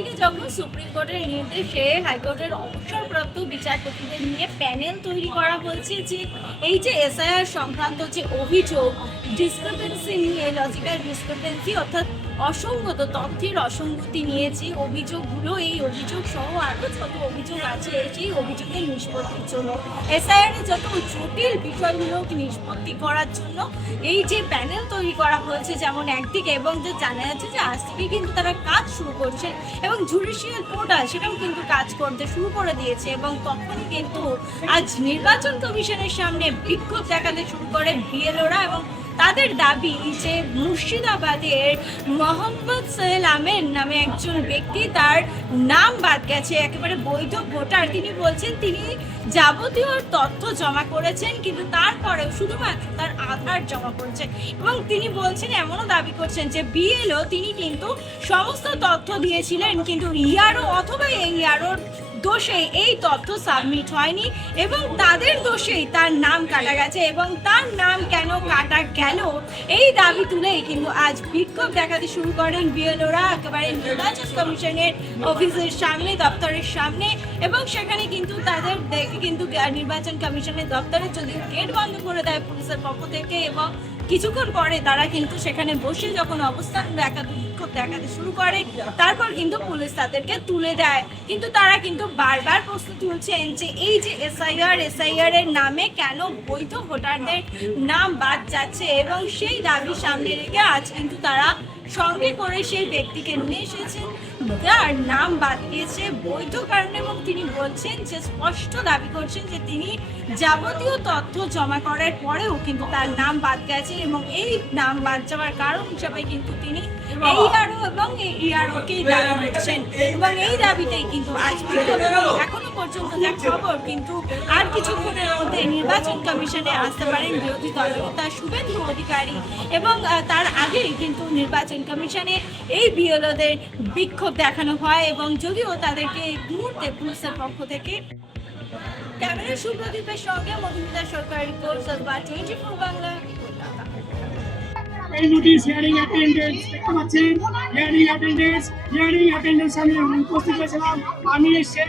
একদিকে যখন সুপ্রিম কোর্টের নির্দেশে হাইকোর্টের অবসরপ্রাপ্ত বিচারপতিদের নিয়ে প্যানেল তৈরি করা হয়েছে যে এই যে এসআইআর সংক্রান্ত যে অভিযোগ ডিসক্রিপেন্সি নিয়ে লজিক্যাল ডিসক্রিপেন্সি অর্থাৎ অসঙ্গত তথ্যের অসঙ্গতি নিয়ে যে অভিযোগগুলো এই অভিযোগ সহ আরও যত অভিযোগ আছে সেই অভিযোগের নিষ্পত্তির জন্য এসআইআর এর যত জটিল বিষয়গুলোকে নিষ্পত্তি করার জন্য এই যে প্যানেল তৈরি করা হয়েছে যেমন একদিকে এবং যে জানা যাচ্ছে যে আজ থেকে কিন্তু তারা কাজ শুরু করছে এবং জুডিশিয়াল পোর্টাল সেটাও কিন্তু কাজ করতে শুরু করে দিয়েছে এবং তখনই কিন্তু আজ নির্বাচন কমিশনের সামনে বিক্ষোভ দেখাতে শুরু করে বিএলওরা এবং তাদের দাবি যে মুর্শিদাবাদের মোহাম্মদ সোহেল আহমেদ নামে একজন ব্যক্তি তার নাম বাদ গেছে একেবারে বৈধ ভোটার তিনি বলছেন তিনি যাবতীয় তথ্য জমা করেছেন কিন্তু তারপরেও শুধুমাত্র তার আধার জমা করেছেন এবং তিনি বলছেন এমনও দাবি করছেন যে বিএলও তিনি কিন্তু সমস্ত তথ্য দিয়েছিলেন কিন্তু ইয়ারও অথবা এই ইয়ারোর দোষে এই তথ্য সাবমিট হয়নি এবং তাদের দোষেই তার নাম কাটা গেছে এবং তার নাম কেন কাটা গেল এই দাবি তুলেই কিন্তু আজ বিক্ষোভ দেখাতে শুরু করেন বিএলওরা একেবারে নির্বাচন কমিশনের অফিসের সামনে দপ্তরের সামনে এবং সেখানে কিন্তু তাদের দেখে কিন্তু নির্বাচন কমিশনের দপ্তরে যদি গেট বন্ধ করে দেয় পুলিশের পক্ষ থেকে এবং কিছুক্ষণ পরে তারা কিন্তু সেখানে বসে যখন অবস্থান দেখাতে শুরু করে তারপর কিন্তু পুলিশ তাদেরকে তুলে দেয় কিন্তু তারা কিন্তু বারবার প্রশ্ন তুলছেন যে এই যে এসআইআর এর নামে কেন বৈধ ভোটারদের নাম বাদ যাচ্ছে এবং সেই দাবি সামনে রেখে আজ কিন্তু তারা সঙ্গে করে সেই ব্যক্তিকে নিয়ে এসেছেন যার নাম বাদ দিয়েছে বৈধ কারণে এবং তিনি বলছেন যে স্পষ্ট দাবি করছেন যে তিনি যাবতীয় তথ্য জমা করার পরেও কিন্তু তার নাম বাদ গেছে এবং এই নাম বাদ যাওয়ার কারণ হিসাবে কিন্তু তিনি এই আরও এবং এই ইয়ারোকেই দাবি করছেন এবং এই দাবিতেই কিন্তু আজ এখনো পর্যন্ত যা খবর কিন্তু আর কিছুক্ষণের মধ্যে নির্বাচন কমিশনে আসতে পারেন বিরোধী দলনেতা শুভেন্দু অধিকারী এবং তার আগেই কিন্তু নির্বাচন কমিশনে এই বিএলওদের বিক্ষোভ দেখানো হয় এবং যদিও তাদেরকে এই মুহূর্তে পুলিশের পক্ষ থেকে ক্যামেরা সুপ্রদীপের সঙ্গে মধুমিতা সরকার রিপোর্ট 24 বাংলা এই নোটিশ হিয়ারিং অ্যাটেন্ডেন্স দেখতে পাচ্ছেন হিয়ারিং অ্যাটেন্ডেন্স আমি উপস্থিত হয়েছিলাম আমি সে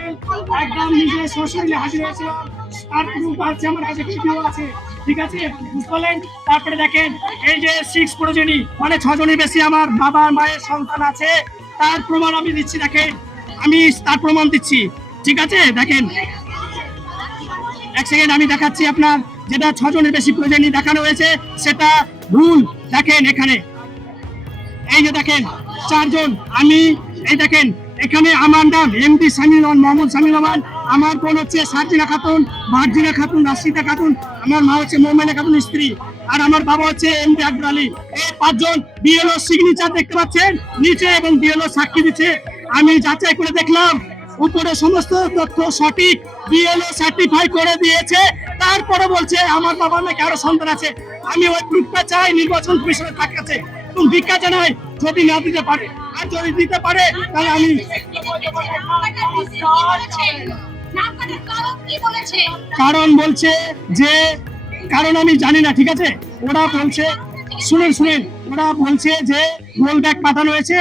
একদম নিজে সশরীরে হাজির হয়েছিলাম তার প্রুফ আছে আমার কাছে ভিডিও আছে ঠিক আছে বুঝতে পারলেন তারপরে দেখেন এই যে 6 প্রোজেনি মানে 6 জনের বেশি আমার বাবা মায়ের সন্তান আছে তার প্রমাণ আমি দিচ্ছি দেখেন আমি তার প্রমাণ দিচ্ছি ঠিক আছে দেখেন এক সেকেন্ড আমি দেখাচ্ছি আপনার যেটা 6 জনের বেশি প্রয়োজনী দেখানো হয়েছে সেটা ভুল দেখেন এখানে এই যে দেখেন 4 জন আমি এই দেখেন এখানে আমার নাম এমডি সামিল মোহাম্মদ সামিল রহমান আমার বোন হচ্ছে সার্জিনা খাতুন মার্জিনা খাতুন রাশিদা খাতুন আমার মা হচ্ছে মোমেনা খাতুন স্ত্রী আর আমার বাবা হচ্ছে এমডি আকবর আলী এই 5 জন বিএলও সিগনেচার দেখতে পাচ্ছেন নিচে এবং বিএলও সাক্ষী দিচ্ছে আমি যাচাই করে দেখলাম উপরে সমস্ত তথ্য সঠিক বিএলও সার্টিফাই করে দিয়েছে তারপরে বলছে আমার বাবা নাকি আরো সন্তান আছে আমি ওই প্রুফটা চাই নির্বাচন কমিশনের কাছে তুমি ভিক্ষা জানাই যদি না দিতে পারে আর যদি দিতে পারে তাহলে আমি কারণ বলছে যে কারণ আমি জানি না ঠিক আছে ওরা বলছে শুনেন ওরা বলছে যে রোল ব্যাক পাঠানো হয়েছে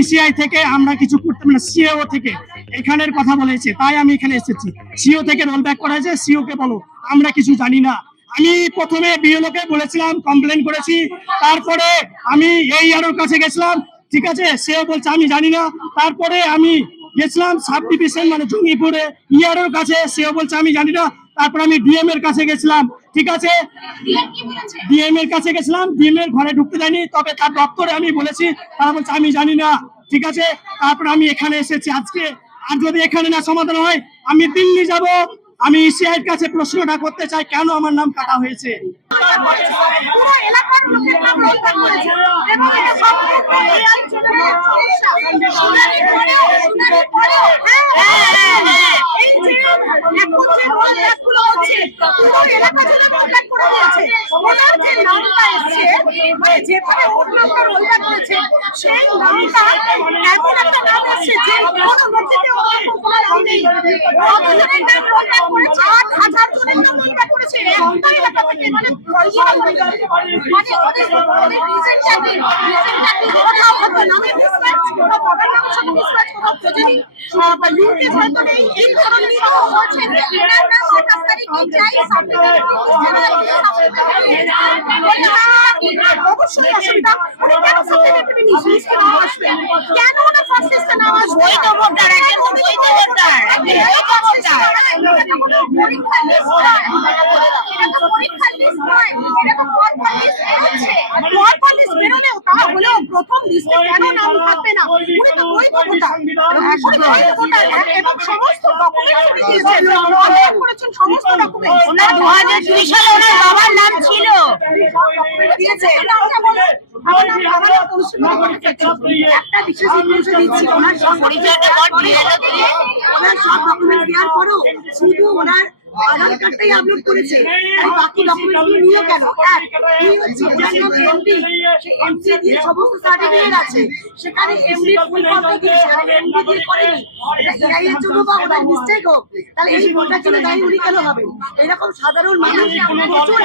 ইসিআই থেকে আমরা কিছু করতে পারি না সিও থেকে এখানের কথা বলেছে তাই আমি এখানে এসেছি সিও থেকে রোল ব্যাক করা হয়েছে সিও কে বলো আমরা কিছু জানি না আমি প্রথমে বিএলও কে বলেছিলাম কমপ্লেন করেছি তারপরে আমি এই ইয়ারোর কাছে গেছিলাম ঠিক আছে সেও বলছে আমি জানি না তারপরে আমি গেছিলাম সাব ডিভিশন মানে জঙ্গিপুরে ইয়ারোর কাছে সেও বলছে আমি জানি না তারপর আমি ডিএম এর কাছে গেছিলাম ঠিক আছে ডিএম এর কাছে গেছিলাম ডিএম এর ঘরে ঢুকতে যাইনি তবে তার দপ্তরে আমি বলেছি তারা বলছে আমি জানি না ঠিক আছে তারপর আমি এখানে এসেছি আজকে আর যদি এখানে না সমাধান হয় আমি দিল্লি যাব আমি ইসিআই এর কাছে প্রশ্নটা করতে চাই কেন আমার নাম কাটা হয়েছে পুরো এলাকার লোকের নাম রোলব্যাক করেছে এবং এটা যেখানে ওর নামটা রোলব্যাক করেছে সেই নামটা এমন একটা নাম এসেছে যে কোনো নথিতে ওর নাম নেই, কতজনের নাম রোলব্যাক করেছে? 8,000 জনের নাম রোলব্যাক করেছে একটা এলাকা থেকে। মানে ওদের রিজনটা কি? কোথাও হয়তো নামের মিসম্যাচ, কোথাও বাবার নামের সাথে মিসম্যাচ, কোথাও প্রজেনি বা লিঙ্কেজ হয়তো নেই। এই ধরনের কথা হচ্ছে যে এনার নাম 28 তারিখে যাই সাবমিট অবশ্যই অসুবিধা। উনি কেন সাবমিট লিস্টে নাম আসবে? কেন ওনার ফার্স্ট লিস্টে নাম আসবে? বৈধ ভোটার, একজন বৈধ ভোটার, পরীক্ষার লিস্ট নয়, এটা তো পরীক্ষার লিস্ট নয়, এটা তো পরপর লিস্ট বেরোচ্ছে। পরপর লিস্ট বেরোলেও তা হলেও প্রথম লিস্টে কেন নাম থাকবে না? উনি তো বৈধ ভোটার, এবং সমস্ত ডকুমেন্টস উনি দিয়েছেন, অনলাইন করেছেন সমস্ত ডকুমেন্টস। ওনার 2002 সালে ওনার বাবার নাম ছিল, দিয়েছে। একটা বিশেষ ইনফরমেশন দিচ্ছি, ওনার সব পরিচয়টা ওনার সব ডকুমেন্টস দেওয়ার পরেও শুধু ওনার আধার কার্ডটাই আপলোড করেছে, আর বাকি ডকুমেন্টস গুলো নিয়ে কেন? কি হচ্ছে ওনার নাম এমডি, সেই এমডি দিয়ে সমস্ত সার্টিফিকেট আছে, সেখানে এমডি ফুল ফর্ম দিয়েছে, আর এমডি দিয়ে করেনি। এটা এআই এর জন্য বা ওনার মিস্টেক হোক, তাহলে এই ভোটার জন্য দায়ী উনি কেন হবেন? এরকম সাধারণ মানুষ প্রচুর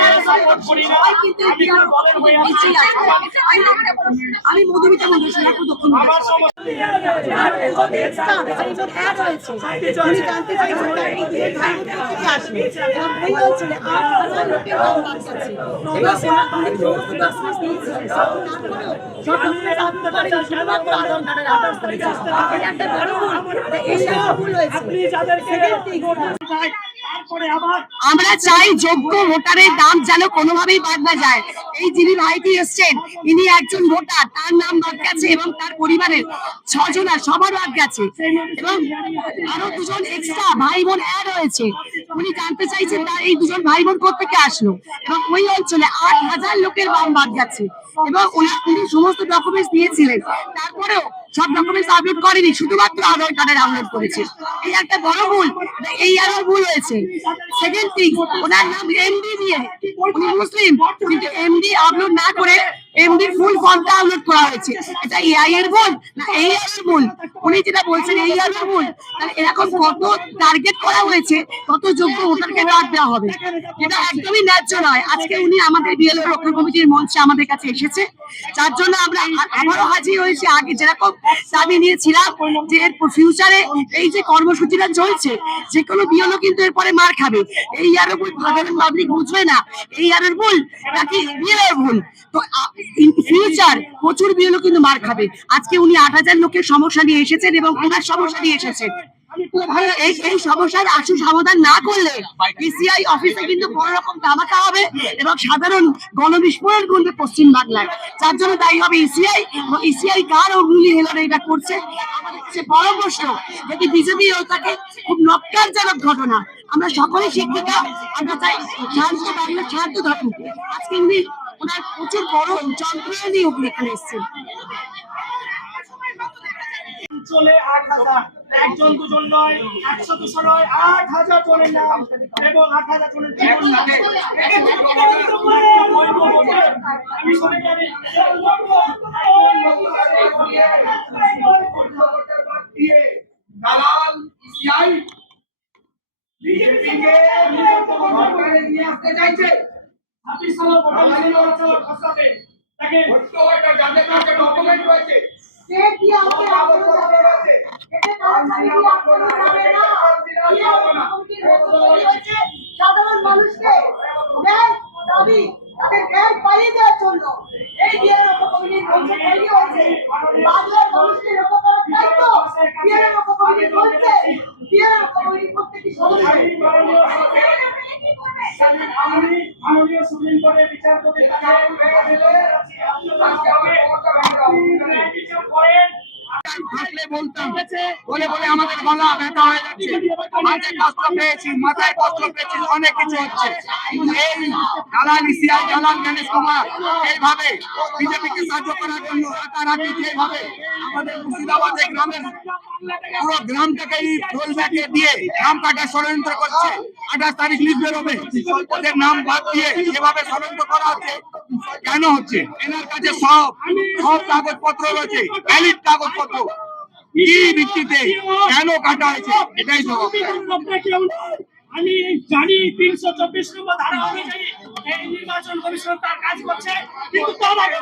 সবাই কিন্তু নিচেই আছে। আমি মধুমিতা মন্ডল, সোনাপুর দক্ষিণ। উনি জানতে চাইছেন আসবে এবং এই হচ্ছে 8,000 লোকের নাম বাদ যাচ্ছে এবং উনি সমস্ত ডকুমেন্টস দিয়েছিলেন, তারপরেও সব ডকুমেন্টস আপলোড করেনি, শুধুমাত্র আধার কার্ডের আধার করেছে। এটা একটা বড় ভুল, এই একটা ভুল হয়েছে। আমরা চাই যোগ্য ভোটারের নাম যেন কোনোভাবেই বাদ না যায়। এই যিনি ভাইটি এসছেন, ইনি একজন ভোটার, তার নাম বাদ গেছে এবং তার পরিবারের 6 জনের সবার বাদ গেছে এবং আরো 2 জন এক্সট্রা ভাই বোন অ্যাড হয়েছে। উনি জানতে চাইছেন তার এই 2 জন ভাই বোন কোত্থেকে আসলো এবং ওই অঞ্চলে 8,000 লোকের নাম বাদ গেছে এবং উনি সমস্ত ডকুমেন্টস দিয়েছিলেন, তারপরেও সব ডকুমেন্টস আপলোড করেনি, শুধুমাত্র আধার কার্ডের আপলোড করেছে। এই একটা বড় ভুল, এই আরো ভুল হয়েছে। সেকেন্ড থিং, ওনার নাম এমডি দিয়ে, উনি মুসলিম কিন্তু এমডি আপলোড না করে এমডির ফুল ফর্মটা আপলোড করা হয়েছে। এটা এআই এর ভুল না এই এর ভুল? উনি যেটা বলছেন এই এর ভুল, তাহলে এরকম কত টার্গেট করা হয়েছে, কত যোগ্য ভোটারকে বাদ দেওয়া হবে, এটা একদমই ন্যায্য নয়। আজকে উনি আমাদের বিএলও রক্ষা কমিটির মঞ্চে আমাদের কাছে এসেছে, যার জন্য আমরা আবারও হাজির হয়েছি। আগে যেরকম দাবি নিয়েছিলাম যে এর ফিউচারে এই যে কর্মসূচিটা চলছে, যে কোনো বিএলও কিন্তু এরপরে মার খাবে। এই আর ভুল সাধারণ পাবলিক বুঝবে না এই আর ভুল নাকি বিএলওর ভুল। তো ইন ফিউচার প্রচুর বিএলও কিন্তু মার খাবে। আজকে উনি 8,000 লোকের সমস্যা নিয়ে এসেছেন এবং ওনার সমস্যা নিয়ে এসেছেন। এই সমস্যার আশু সমাধান না করলে ইসিআই অফিসে কিন্তু বড় রকম ধামাকা হবে এবং সাধারণ গণবিস্ফোরণ করবে পশ্চিম বাংলায়, যার জন্য দায়ী হবে ইসিআই। এবং ইসিআই কার অগ্নি হেলনে এটা করছে আমাদের কাছে বড় প্রশ্ন। যদি বিজেপি তাকে খুব নক্কারজনক ঘটনা, আমরা সকলে শিক্ষিকা, আমরা চাই শান্ত বাংলা শান্ত থাকুক। আজকে উনি ওনার প্রচুর বড় যন্ত্রণা নিয়ে উনি এখানে এসেছেন। চলে 8,000, একজন দুজন নয়, 100-200 নয়, 8,000 জনের নাম এবং 8,000 জনের জীবন লাগে। আমি শুনে জানি দালাল ইসিআই বিজেপিকে সরকারে নিয়ে আসতে চাইছে। 26 সালের ভোটার ফসাবে তাকে ভোট ওটা যাদের কাছে ডকুমেন্ট রয়েছে সাধারণ মানুষকে দাবি তাদের ন্যায় পাইয়ে দেওয়ার জন্য এই বিএলও কমিটির মঞ্চ তৈরি হয়েছে। বাংলার মানুষকে রক্ষা করার দায়িত্ব বিএলও কমিটির বলছে। বিএলও কমিটির প্রত্যেকটি সদস্য মাননীয় সুপ্রিম কোর্টের বিচারপতি বলে আমাদের গলা ব্যথা হয়ে যাচ্ছে, মাথায় কষ্ট পেয়েছি, অনেক কিছু হচ্ছে। এই দালাল ইসিআই দালাল গণেশ কুমার এইভাবে বিজেপিকে সাহায্য করার জন্য রাতারাতি যেভাবে আমাদের মুর্শিদাবাদের গ্রামের পুরো গ্রামটাকে রোলব্যাকে দিয়ে নাম কাটার ষড়যন্ত্র করছে। 28 তারিখ লিস্ট বেরোবে, ওদের নাম বাদ দিয়ে যেভাবে ষড়যন্ত্র করা হচ্ছে কেন হচ্ছে? এনার কাছে সব কাগজপত্র রয়েছে, ভ্যালিড কাগজপত্র। কি ভিত্তিতে কেন কাটা হয়েছে এটাই জবাব। লোকটা কেউ নয়। আমি জানি 324 নম্বর ধারা অনুযায়ী এই নির্বাচন কমিশন তার কাজ করছে, কিন্তু তার আগে